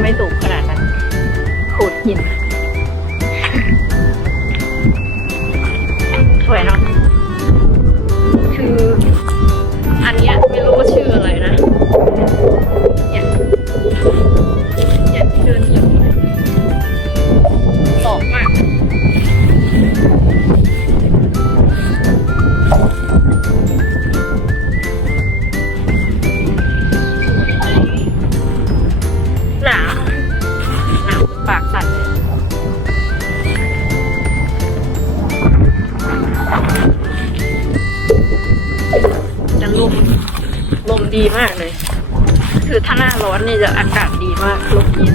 ไม่สูงขนาดนั้นขูดหิน ดีมากเลย คือถ้าหน้าร้อนนี่จะอากาศดีมากลมเย็น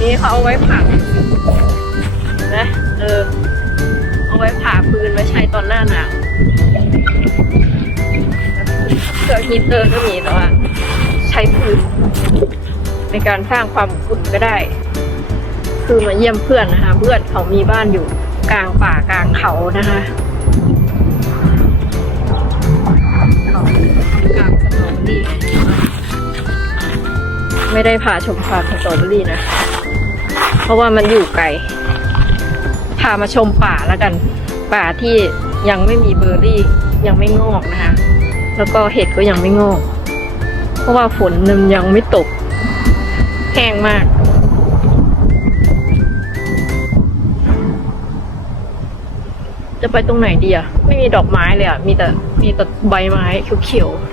นี่เขาเอาไว้ผักนะเออ เอาไว้ผ่าปืนไว้ใช้ตอนหน้าหนาวเครื่องฮีเตอร์ก็มีแต่ว่าใช้ปืนในการสร้างความอุ่นก็ได้ คือมาเยี่ยมเพื่อนนะคะ เพื่อนเขามีบ้านอยู่กลางป่ากลางเขานะคะกลางสตรอเบอรี่ไม่ได้พาชมฟาร์มสตรอเบอรี่นะ เพราะว่ามันอยู่ไกล พามาชมป่าแล้วกัน ป่าที่ยังไม่มีเบอร์รี่ยังไม่งอกนะคะ แล้วก็เห็ดก็ยังไม่งอก เพราะว่าฝนมันยังไม่ตก แห้งมาก จะไปตรงไหนดีอะไม่มีดอกไม้เลยอะมีแต่มีแต่ใบไม้เขียวๆ